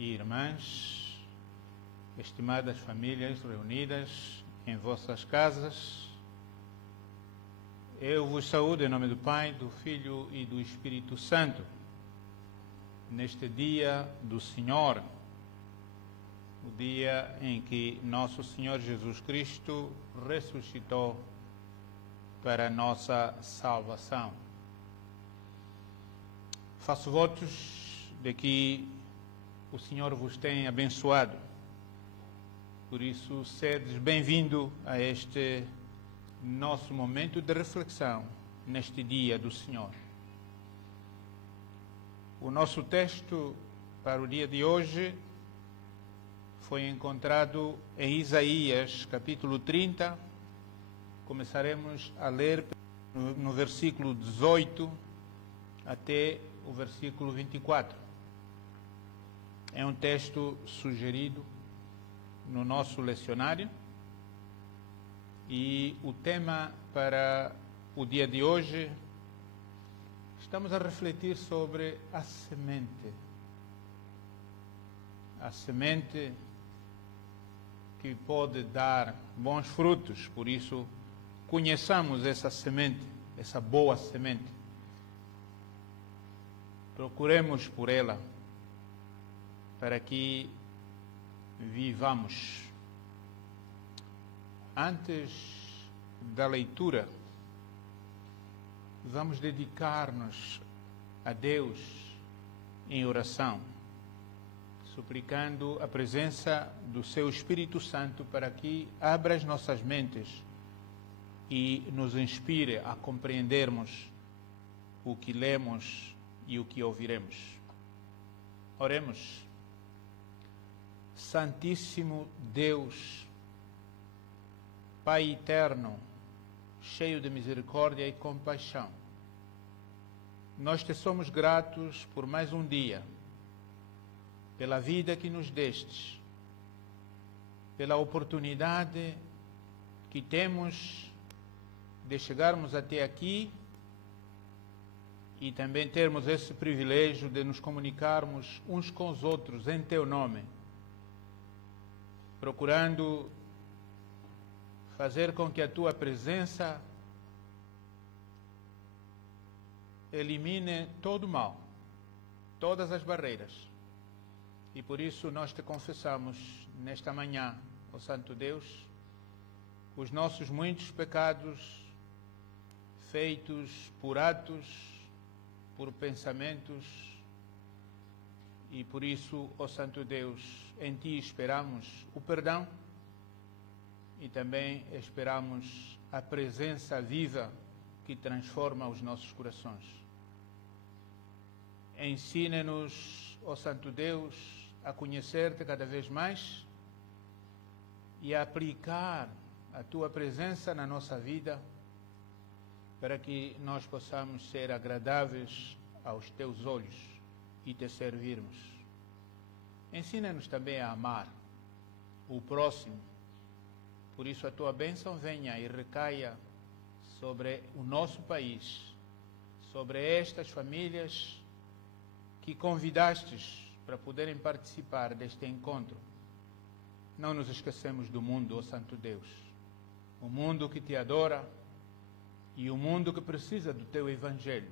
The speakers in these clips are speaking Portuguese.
e irmãs, estimadas famílias reunidas em vossas casas, eu vos saúdo em nome do Pai, do Filho e do Espírito Santo, neste dia do Senhor, o dia em que nosso Senhor Jesus Cristo ressuscitou para a nossa salvação. Faço votos de que o Senhor vos tenha abençoado. Por isso, sedes bem-vindo a este nosso momento de reflexão neste dia do Senhor. O nosso texto para o dia de hoje foi encontrado em Isaías, capítulo 30. Começaremos a ler no versículo 18 até o versículo 24. É um texto sugerido no nosso lecionário e o tema para o dia de hoje, estamos a refletir sobre a semente. A semente que pode dar bons frutos, por isso conheçamos essa semente, essa boa semente. Procuremos por ela para que vivamos. Antes da leitura, vamos dedicar-nos a Deus em oração, suplicando a presença do Seu Espírito Santo para que abra as nossas mentes e nos inspire a compreendermos o que lemos e o que ouviremos. Oremos. Santíssimo Deus, Pai eterno, cheio de misericórdia e compaixão, nós te somos gratos por mais um dia, pela vida que nos destes, pela oportunidade que temos de chegarmos até aqui e também termos esse privilégio de nos comunicarmos uns com os outros em Teu nome, procurando fazer com que a Tua presença elimine todo o mal, todas as barreiras. E por isso nós Te confessamos nesta manhã, ó Santo Deus, os nossos muitos pecados feitos por atos, por pensamentos, e por isso, ó Santo Deus, em Ti esperamos o perdão e também esperamos a presença viva que transforma os nossos corações. Ensina-nos, ó Santo Deus, a conhecer-Te cada vez mais e a aplicar a Tua presença na nossa vida, para que nós possamos ser agradáveis aos Teus olhos e Te servirmos. Ensina-nos também a amar o próximo. Por isso a Tua bênção venha e recaia sobre o nosso país, sobre estas famílias que convidastes para poderem participar deste encontro. Não nos esquecemos do mundo, ó Santo Deus, o mundo que Te adora e o mundo que precisa do Teu Evangelho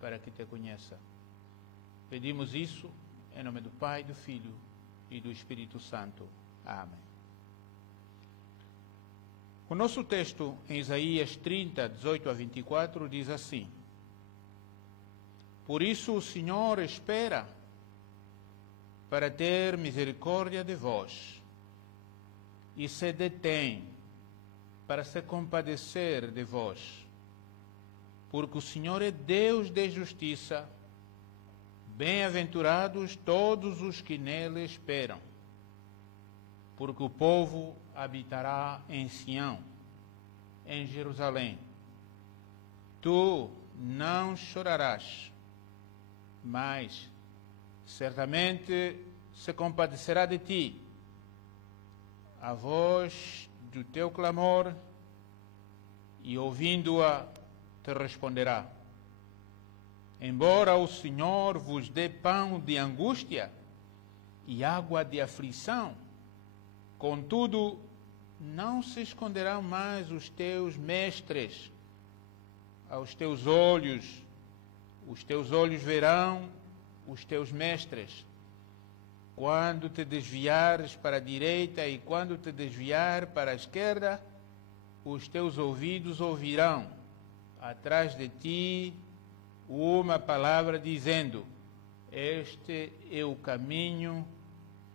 para que Te conheça. Pedimos isso em nome do Pai, do Filho e do Espírito Santo. Amém. O nosso texto em Isaías 30, 18 a 24 diz assim: Por isso o Senhor espera para ter misericórdia de vós e se detém para se compadecer de vós, porque o Senhor é Deus de justiça. Bem-aventurados todos os que nele esperam, porque o povo habitará em Sião, em Jerusalém. Tu não chorarás, mas certamente se compadecerá de ti. A voz do teu clamor, e ouvindo-a, te responderá. Embora o Senhor vos dê pão de angústia, e água de aflição. Contudo, não se esconderão mais os teus mestres aos teus olhos. Os teus olhos verão os teus mestres. Quando te desviares para a direita e quando te desviar para a esquerda, os teus ouvidos ouvirão atrás de ti uma palavra dizendo: este é o caminho,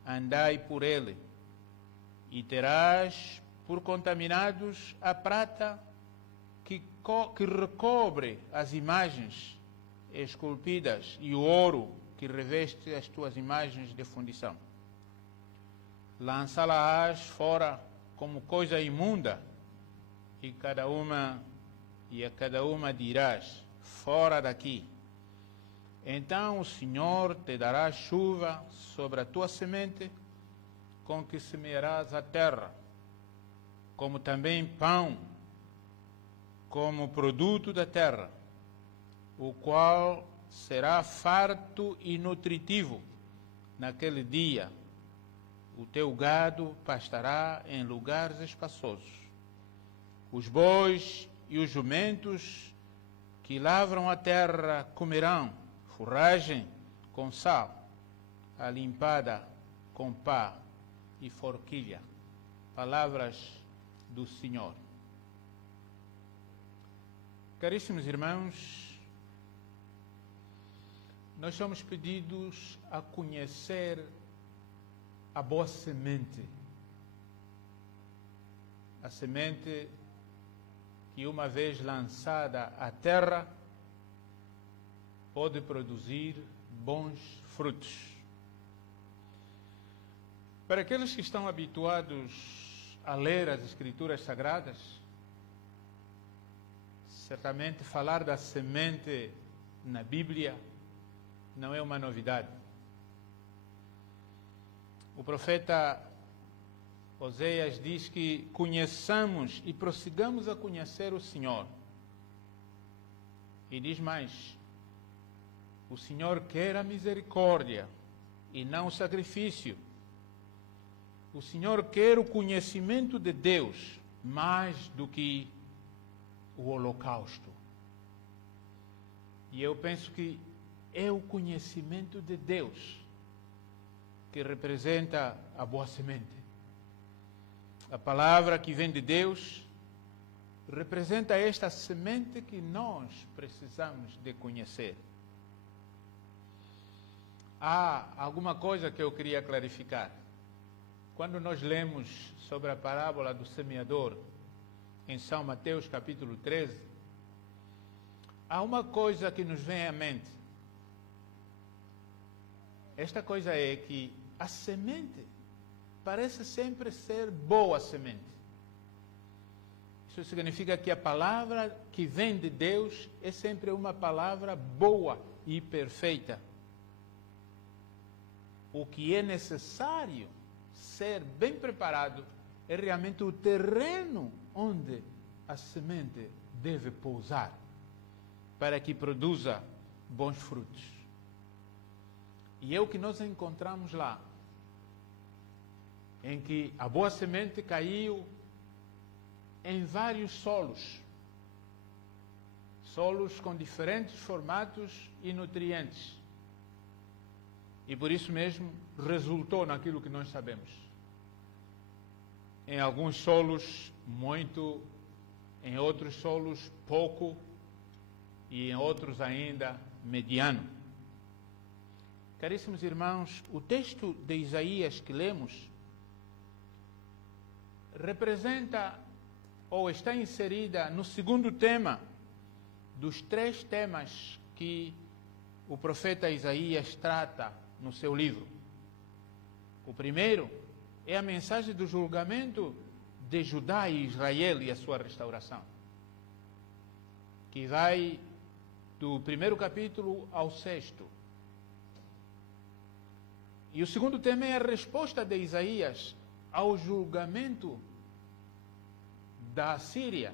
andai por ele. E terás por contaminados a prata que recobre as imagens esculpidas e o ouro que reveste as tuas imagens de fundição. Lançá-la-ás fora como coisa imunda, e a cada uma dirás: fora daqui. Então o Senhor te dará chuva sobre a tua semente, com que semearás a terra, como também pão, como produto da terra, o qual será farto e nutritivo naquele dia. O teu gado pastará em lugares espaçosos. Os bois e os jumentos que lavram a terra comerão forragem com sal, a limpada com pá e forquilha. Palavras do Senhor. Caríssimos irmãos, nós somos pedidos a conhecer a boa semente. A semente que, uma vez lançada à terra, pode produzir bons frutos. Para aqueles que estão habituados a ler as Escrituras Sagradas, certamente falar da semente na Bíblia não é uma novidade. O profeta Oséias diz que conheçamos e prossigamos a conhecer o Senhor. E diz mais: o Senhor quer a misericórdia e não o sacrifício. O Senhor quer o conhecimento de Deus mais do que o holocausto. E eu penso que é o conhecimento de Deus que representa a boa semente. A palavra que vem de Deus representa esta semente que nós precisamos de conhecer. Há alguma coisa que eu queria clarificar. Quando nós lemos sobre a parábola do semeador em São Mateus capítulo 13, há uma coisa que nos vem à mente. Esta coisa é que a semente parece sempre ser boa semente. Isso significa que a palavra que vem de Deus é sempre uma palavra boa e perfeita. O que é necessário ser bem preparado é realmente o terreno onde a semente deve pousar para que produza bons frutos. E é o que nós encontramos lá, em que a boa semente caiu em vários solos com diferentes formatos e nutrientes. E por isso mesmo resultou naquilo que nós sabemos. Em alguns solos muito, em outros solos pouco e em outros ainda mediano. Caríssimos irmãos, o texto de Isaías que lemos representa ou está inserida no segundo tema dos 3 temas que o profeta Isaías trata no seu livro. O primeiro é a mensagem do julgamento de Judá e Israel e a sua restauração, que vai do 1º capítulo ao 6º. E o segundo tema é a resposta de Isaías ao julgamento da Síria,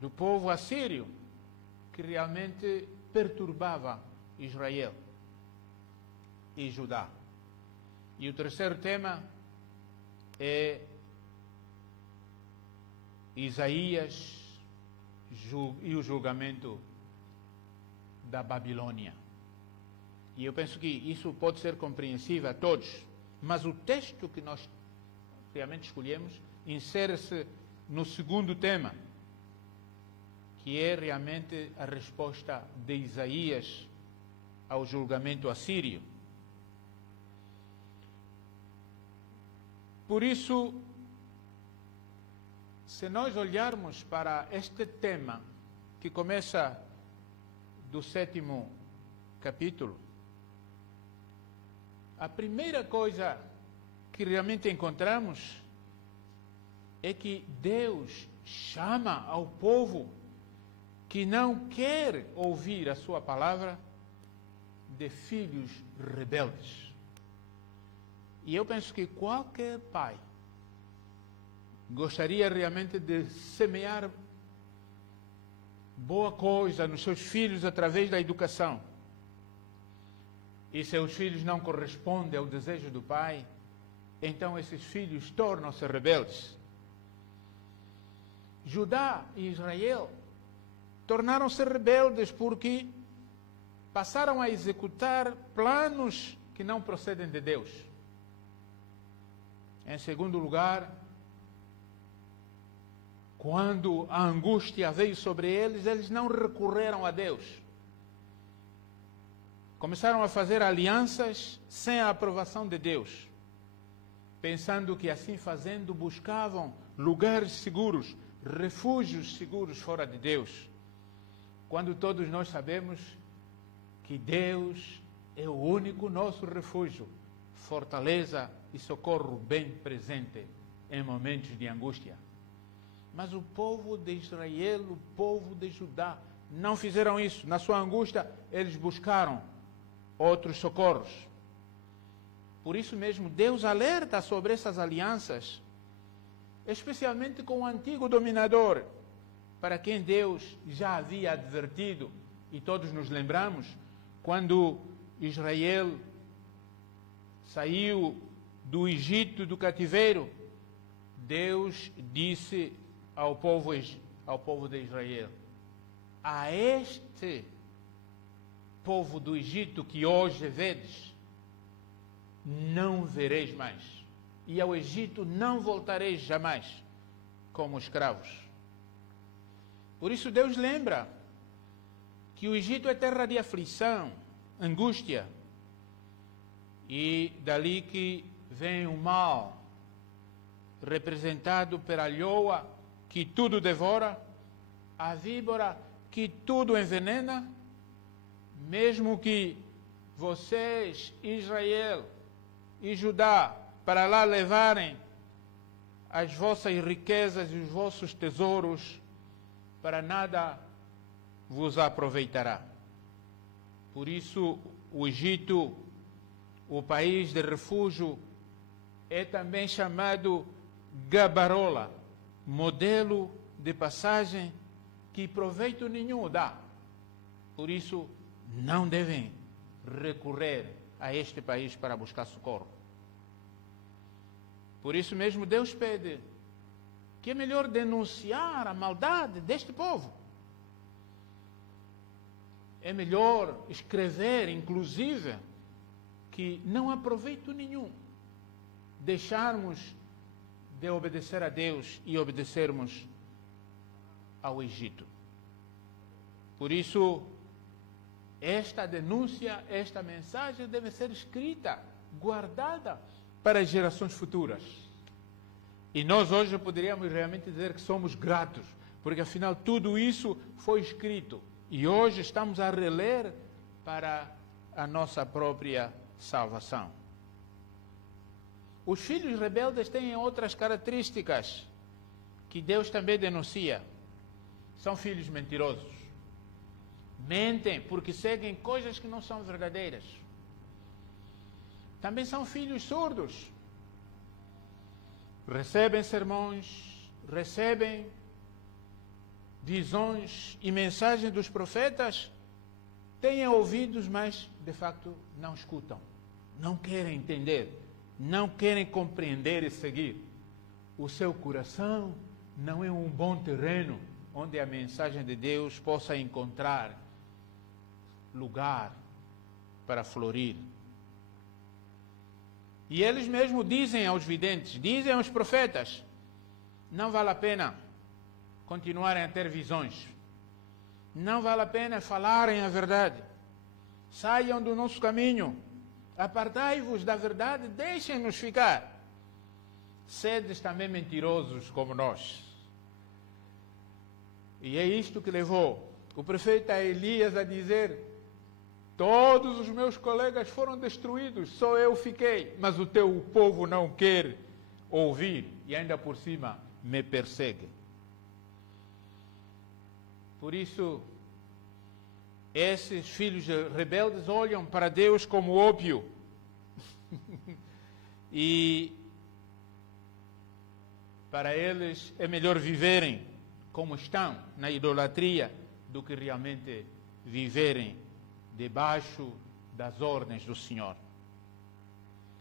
do povo assírio, que realmente perturbava Israel. e Judá. E o terceiro tema é Isaías e o julgamento da Babilônia. E eu penso que isso pode ser compreensível a todos, mas o texto que nós realmente escolhemos insere-se no segundo tema, que é realmente a resposta de Isaías ao julgamento assírio. Por isso, se nós olharmos para este tema, que começa do 7º capítulo, a primeira coisa que realmente encontramos é que Deus chama ao povo que não quer ouvir a sua palavra de filhos rebeldes. E eu penso que qualquer pai gostaria realmente de semear boa coisa nos seus filhos através da educação. E se os filhos não correspondem ao desejo do pai, então esses filhos tornam-se rebeldes. Judá e Israel tornaram-se rebeldes porque passaram a executar planos que não procedem de Deus. Em segundo lugar, quando a angústia veio sobre eles, eles não recorreram a Deus. Começaram a fazer alianças sem a aprovação de Deus, pensando que assim fazendo buscavam lugares seguros, refúgios seguros fora de Deus, quando todos nós sabemos que Deus é o único nosso refúgio, fortaleza e socorro bem presente em momentos de angústia. Mas o povo de Israel, o povo de Judá, não fizeram isso. Na sua angústia, eles buscaram outros socorros. Por isso mesmo, Deus alerta sobre essas alianças, especialmente com o antigo dominador, para quem Deus já havia advertido. E todos nos lembramos, quando Israel saiu do Egito, do cativeiro, Deus disse ao povo de Israel: a este povo do Egito que hoje vedes, não vereis mais, e ao Egito não voltareis jamais como escravos. Por isso Deus lembra que o Egito é terra de aflição, angústia, e dali que vem o mal, representado pela leoa que tudo devora, a víbora que tudo envenena. Mesmo que vocês, Israel e Judá, para lá levarem as vossas riquezas e os vossos tesouros, para nada vos aproveitará. Por isso, o Egito, o país de refúgio, é também chamado gabarola, modelo de passagem que proveito nenhum dá. Por isso, não devem recorrer a este país para buscar socorro. Por isso mesmo Deus pede que é melhor denunciar a maldade deste povo. É melhor escrever, inclusive, que não há proveito nenhum deixarmos de obedecer a Deus e obedecermos ao Egito. Por isso, esta denúncia, esta mensagem deve ser escrita, guardada para as gerações futuras. E nós hoje poderíamos realmente dizer que somos gratos, porque afinal tudo isso foi escrito. E hoje estamos a reler para a nossa própria salvação. Os filhos rebeldes têm outras características que Deus também denuncia. São filhos mentirosos. Mentem porque seguem coisas que não são verdadeiras. Também são filhos surdos. Recebem sermões, recebem visões e mensagens dos profetas, têm ouvidos, mas de facto não escutam. não querem entender, não querem compreender e seguir. O seu coração não é um bom terreno onde a mensagem de Deus possa encontrar lugar para florir. E eles mesmos dizem aos videntes, dizem aos profetas, não vale a pena continuarem a ter visões, não vale a pena falarem a verdade, saiam do nosso caminho, apartai-vos da verdade, deixem-nos ficar. Sedes também mentirosos como nós. E é isto que levou o profeta Elias a dizer, todos os meus colegas foram destruídos, só eu fiquei, mas o teu povo não quer ouvir e ainda por cima me persegue. Por isso, esses filhos rebeldes olham para Deus como óbvio e para eles é melhor viverem como estão, na idolatria, do que realmente viverem debaixo das ordens do Senhor.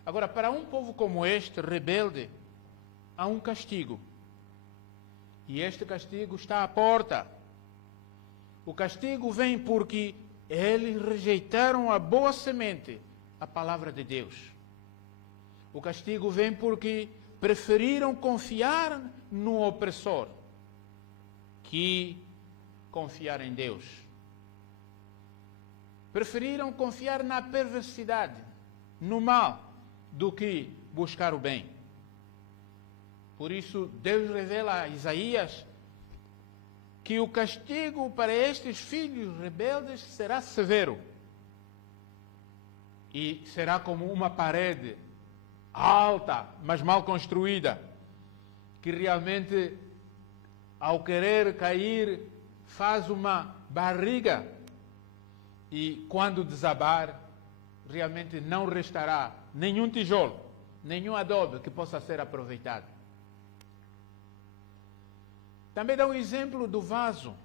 Agora, para um povo como este, rebelde, há um castigo. E este castigo está à porta. O castigo vem porque eles rejeitaram a boa semente, a palavra de Deus. O castigo vem porque preferiram confiar no opressor que confiar em Deus. Preferiram confiar na perversidade, no mal, do que buscar o bem. Por isso, Deus revela a Isaías que o castigo para estes filhos rebeldes será severo. E será como uma parede alta, mas mal construída, que realmente, ao querer cair, faz uma barriga e, quando desabar, realmente não restará nenhum tijolo, nenhum adobe que possa ser aproveitado. Também dá um exemplo do vaso.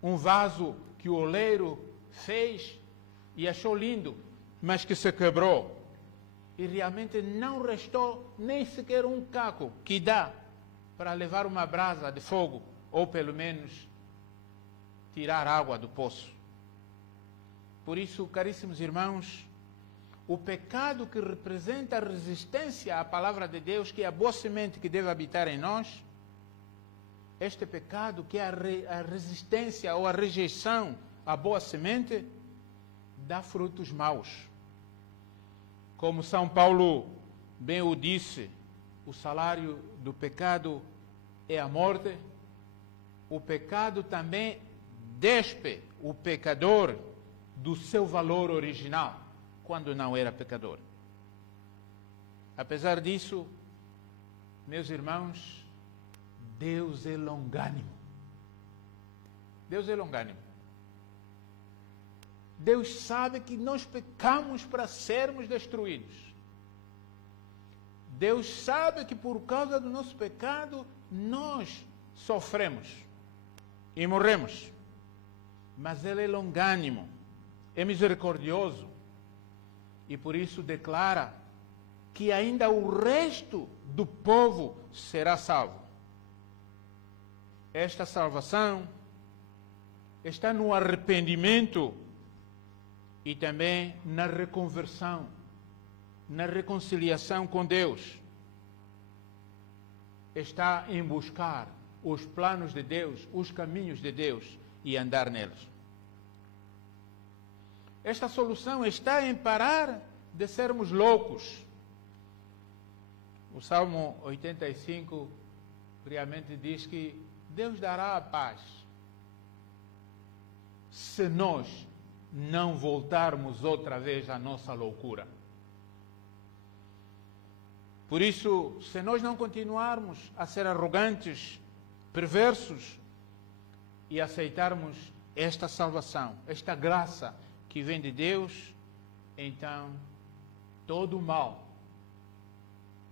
Um vaso que o oleiro fez e achou lindo, mas que se quebrou. E realmente não restou nem sequer um caco que dá para levar uma brasa de fogo, ou pelo menos tirar água do poço. Por isso, caríssimos irmãos, o pecado que representa a resistência à palavra de Deus, que é a boa semente que deve habitar em nós, este pecado que é a resistência ou a rejeição à boa semente, dá frutos maus. Como São Paulo bem o disse, o salário do pecado é a morte. O pecado também despe o pecador do seu valor original, quando não era pecador. Apesar disso, meus irmãos, Deus é longânimo. Deus é longânimo. Deus sabe que nós pecamos para sermos destruídos. Deus sabe que por causa do nosso pecado, nós sofremos e morremos. Mas Ele é longânimo, é misericordioso, e por isso declara que ainda o resto do povo será salvo. Esta salvação está no arrependimento e também na reconversão, na reconciliação com Deus. Está em buscar os planos de Deus, os caminhos de Deus e andar neles. Esta solução está em parar de sermos loucos. O Salmo 85 realmente diz que Deus dará a paz se nós não voltarmos outra vez à nossa loucura. Por isso, se nós não continuarmos a ser arrogantes, perversos e aceitarmos esta salvação, esta graça que vem de Deus, então todo o mal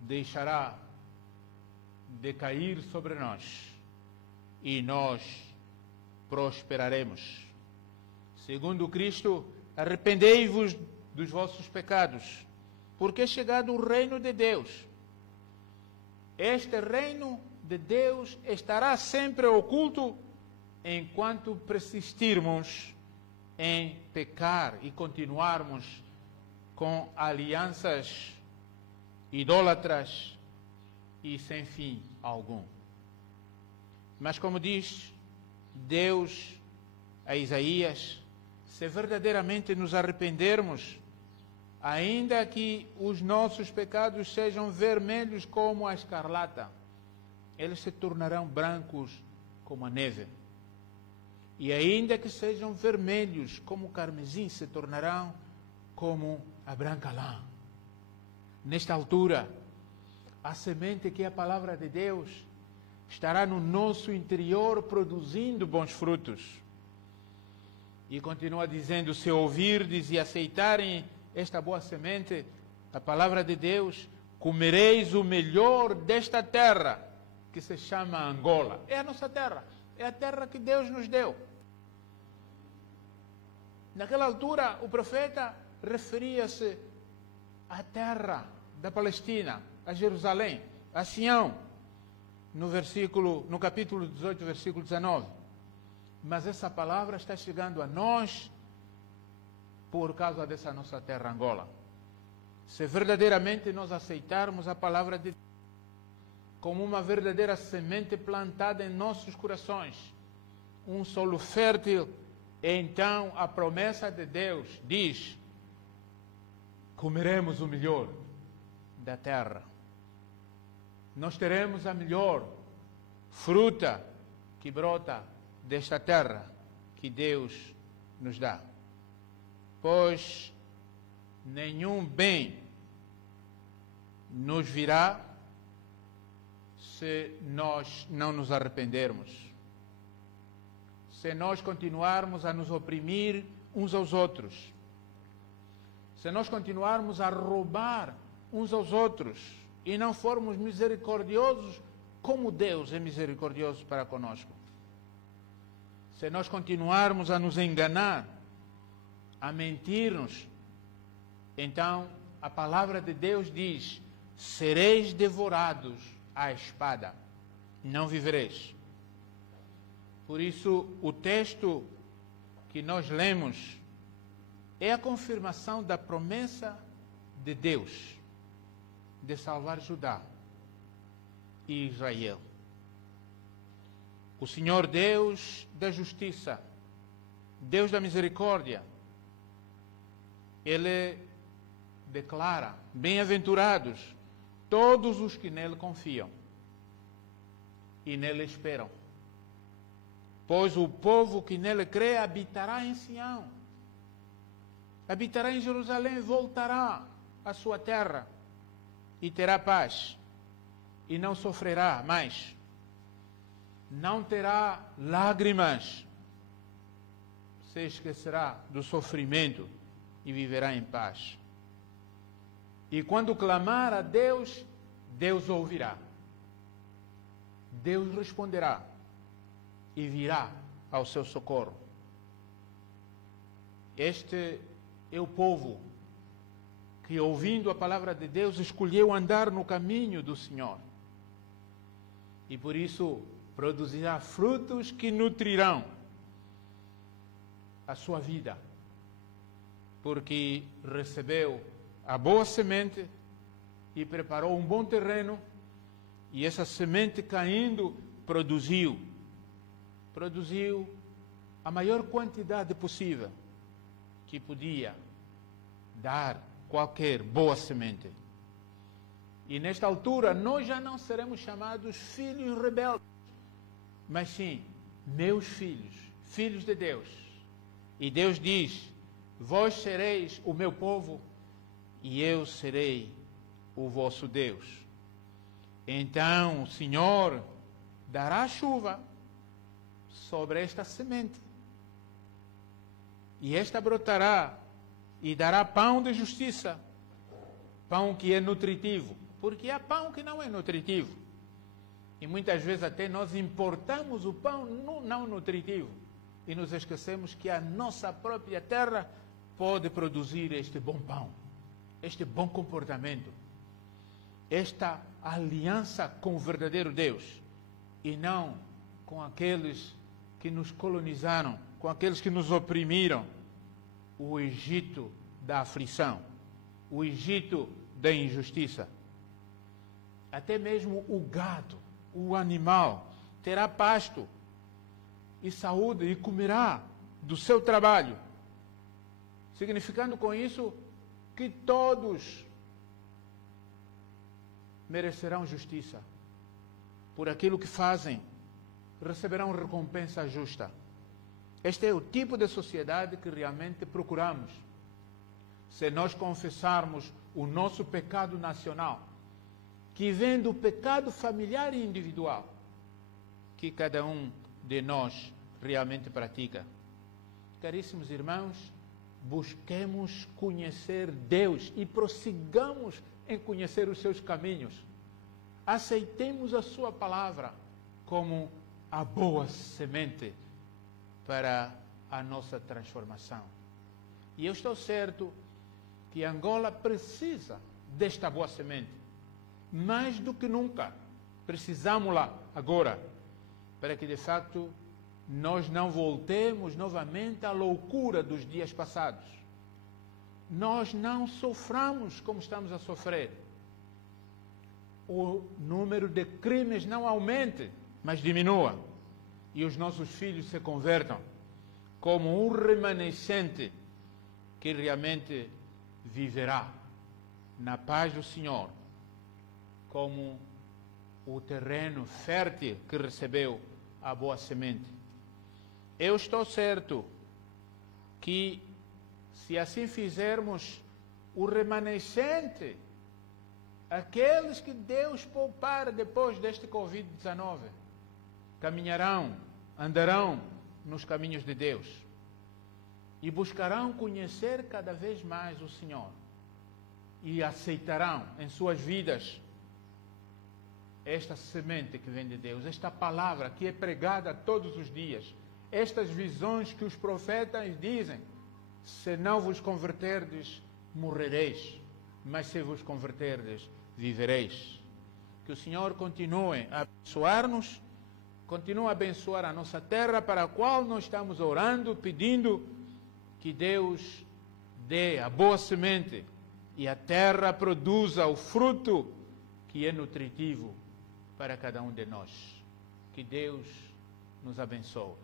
deixará de cair sobre nós e nós prosperaremos. Segundo Cristo, arrependei-vos dos vossos pecados, porque é chegado o reino de Deus. Este reino de Deus estará sempre oculto enquanto persistirmos em pecar e continuarmos com alianças idólatras e sem fim algum. Mas como diz Deus a Isaías, se verdadeiramente nos arrependermos, ainda que os nossos pecados sejam vermelhos como a escarlata, eles se tornarão brancos como a neve. E ainda que sejam vermelhos como o carmesim, se tornarão como a branca lã. Nesta altura, a semente que é a palavra de Deus estará no nosso interior produzindo bons frutos. E continua dizendo, se ouvirdes e aceitarem esta boa semente, a palavra de Deus, comereis o melhor desta terra, que se chama Angola. É a nossa terra, é a terra que Deus nos deu. Naquela altura, o profeta referia-se à terra da Palestina, a Jerusalém, a Sião, no capítulo 18, versículo 19. Mas essa palavra está chegando a nós por causa dessa nossa terra Angola. Se verdadeiramente nós aceitarmos a palavra de Deus como uma verdadeira semente plantada em nossos corações, um solo fértil, então a promessa de Deus diz: comeremos o melhor da terra. Nós teremos a melhor fruta que brota desta terra que Deus nos dá. Pois nenhum bem nos virá se nós não nos arrependermos. Se nós continuarmos a nos oprimir uns aos outros, se nós continuarmos a roubar uns aos outros e não formos misericordiosos como Deus é misericordioso para conosco, se nós continuarmos a nos enganar, a mentir-nos, então a palavra de Deus diz: sereis devorados à espada, não vivereis. Por isso, o texto que nós lemos é a confirmação da promessa de Deus de salvar Judá e Israel. O Senhor Deus da justiça, Deus da misericórdia, Ele declara: bem-aventurados todos os que nele confiam e nele esperam. Pois o povo que nele crê habitará em Sião, habitará em Jerusalém, voltará à sua terra e terá paz e não sofrerá mais, não terá lágrimas, se esquecerá do sofrimento e viverá em paz. E quando clamar a Deus, Deus ouvirá, Deus responderá e virá ao seu socorro. Este é o povo que, ouvindo a palavra de Deus, escolheu andar no caminho do Senhor. E por isso produzirá frutos que nutrirão a sua vida, porque recebeu a boa semente e preparou um bom terreno, e essa semente caindo produziu a maior quantidade possível que podia dar qualquer boa semente. E nesta altura nós já não seremos chamados filhos rebeldes, mas sim meus filhos, filhos de Deus. E Deus diz: vós sereis o meu povo e eu serei o vosso Deus. Então o Senhor dará chuva sobre esta semente, e esta brotará e dará pão de justiça, pão que é nutritivo, porque há pão que não é nutritivo, e muitas vezes até nós importamos o pão não nutritivo, e nos esquecemos que a nossa própria terra pode produzir este bom pão, este bom comportamento, esta aliança com o verdadeiro Deus e não com aqueles que nos colonizaram, com aqueles que nos oprimiram, o Egito da aflição, o Egito da injustiça. Até mesmo o gado, o animal, terá pasto e saúde e comerá do seu trabalho, significando com isso que todos merecerão justiça por aquilo que fazem, receberão recompensa justa. Este é o tipo de sociedade que realmente procuramos. Se nós confessarmos o nosso pecado nacional, que vem do pecado familiar e individual, que cada um de nós realmente pratica. Caríssimos irmãos, busquemos conhecer Deus e prossigamos em conhecer os seus caminhos. Aceitemos a sua palavra como a boa semente para a nossa transformação. E eu estou certo que Angola precisa desta boa semente. Mais do que nunca, precisamos-la agora, para que de facto nós não voltemos novamente à loucura dos dias passados. Nós não soframos como estamos a sofrer. O número de crimes não aumente, mas diminua. E os nossos filhos se convertam como um remanescente que realmente viverá na paz do Senhor, como o terreno fértil que recebeu a boa semente. Eu estou certo que, se assim fizermos, o remanescente, aqueles que Deus poupar depois deste Covid-19, caminharão, andarão nos caminhos de Deus e buscarão conhecer cada vez mais o Senhor e aceitarão em suas vidas esta semente que vem de Deus, esta palavra que é pregada todos os dias, estas visões que os profetas dizem: se não vos converterdes, morrereis, mas se vos converterdes, vivereis. Que o Senhor continue a abençoar-nos, continue a abençoar a nossa terra, para a qual nós estamos orando, pedindo que Deus dê a boa semente e a terra produza o fruto que é nutritivo para cada um de nós. Que Deus nos abençoe.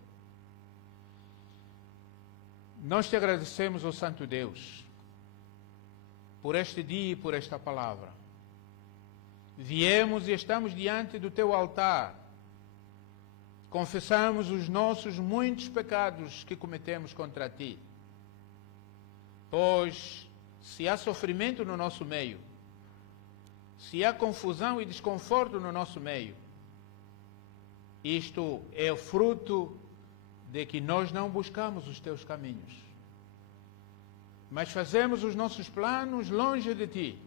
Nós te agradecemos, ó Santo Deus, por este dia e por esta palavra. Viemos e estamos diante do teu altar. Confessamos os nossos muitos pecados que cometemos contra ti. Pois, se há sofrimento no nosso meio, se há confusão e desconforto no nosso meio, isto é o fruto de que nós não buscamos os teus caminhos, mas fazemos os nossos planos longe de ti.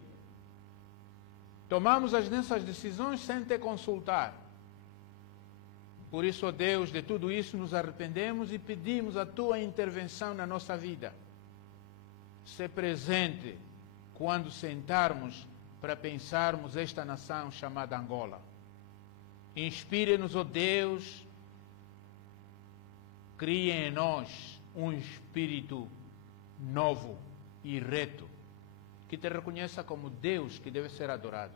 Tomamos as nossas decisões sem te consultar. Por isso, ó Deus, de tudo isso nos arrependemos e pedimos a tua intervenção na nossa vida. Se presente quando sentarmos para pensarmos esta nação chamada Angola. Inspire-nos, ó Deus, crie em nós um espírito novo e reto, que te reconheça como Deus que deve ser adorado,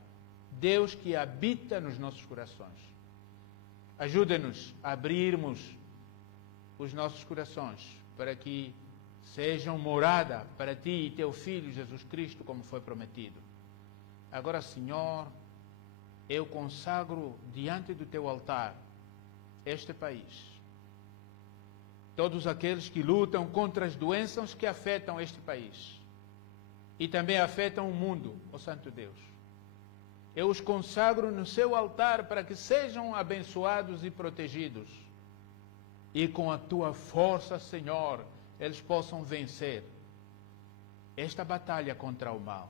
Deus que habita nos nossos corações. Ajuda-nos a abrirmos os nossos corações para que sejam morada para ti e teu Filho Jesus Cristo, como foi prometido. Agora, Senhor, eu consagro diante do teu altar este país, todos aqueles que lutam contra as doenças que afetam este país e também afetam o mundo, ó Santo Deus. Eu os consagro no seu altar para que sejam abençoados e protegidos. E com a tua força, Senhor, eles possam vencer esta batalha contra o mal.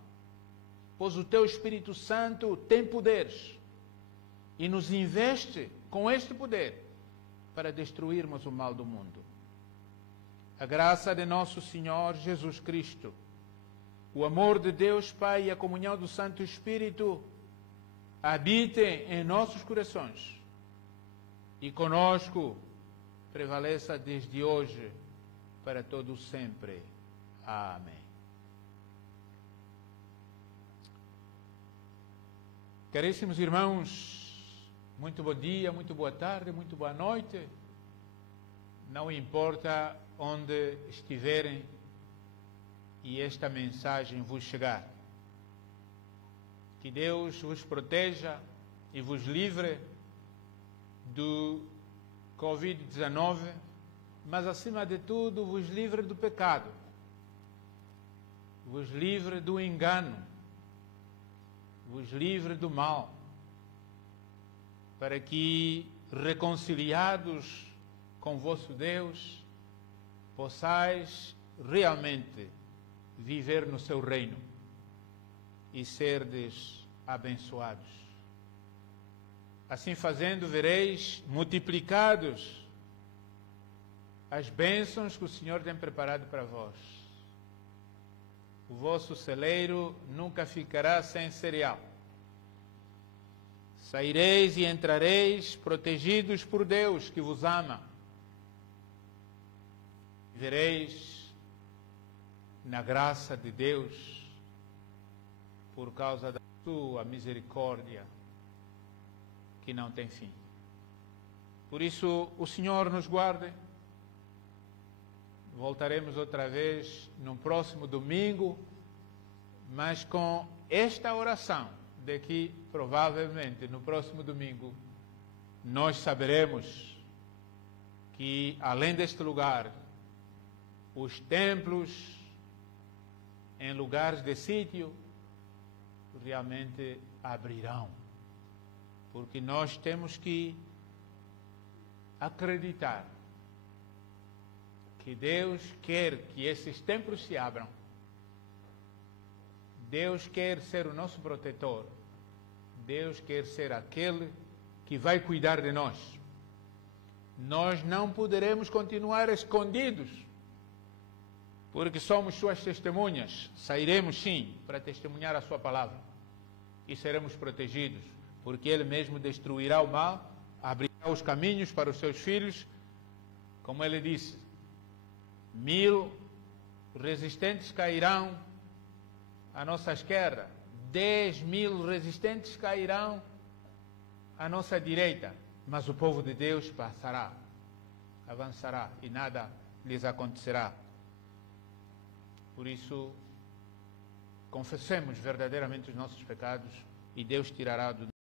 Pois o teu Espírito Santo tem poderes e nos investe com este poder para destruirmos o mal do mundo. a graça de nosso Senhor Jesus Cristo, o amor de Deus Pai e a comunhão do Santo Espírito habitem em nossos corações e conosco prevaleça desde hoje para todo sempre. Amém. Caríssimos irmãos, muito bom dia, muito boa tarde, muito boa noite. Não importa onde estiverem e esta mensagem vos chegar. Que Deus vos proteja e vos livre do Covid-19, mas acima de tudo vos livre do pecado, vos livre do engano, vos livre do mal, para que, reconciliados com vosso Deus, possais realmente viver no seu reino e serdes abençoados. Assim fazendo, vereis multiplicados as bênçãos que o Senhor tem preparado para vós. O vosso celeiro nunca ficará sem cereal. Saireis e entrareis protegidos por Deus que vos ama. Vereis na graça de Deus, por causa da sua misericórdia, que não tem fim. Por isso, o Senhor nos guarde. Voltaremos outra vez no próximo domingo, mas com esta oração, de que provavelmente no próximo domingo nós saberemos que, além deste lugar, os templos em lugares de sítio realmente abrirão, porque nós temos que acreditar que Deus quer que esses templos se abram. Deus quer ser o nosso protetor. Deus quer ser aquele que vai cuidar de nós. Nós não poderemos continuar escondidos, porque somos suas testemunhas. Sairemos sim para testemunhar a sua palavra e seremos protegidos, porque Ele mesmo destruirá o mal, abrirá os caminhos para os seus filhos, como Ele disse: 1000 resistentes cairão à nossa esquerda, 10.000 resistentes cairão à nossa direita, mas o povo de Deus passará, avançará e nada lhes acontecerá. Por isso, confessemos verdadeiramente os nossos pecados e Deus tirará do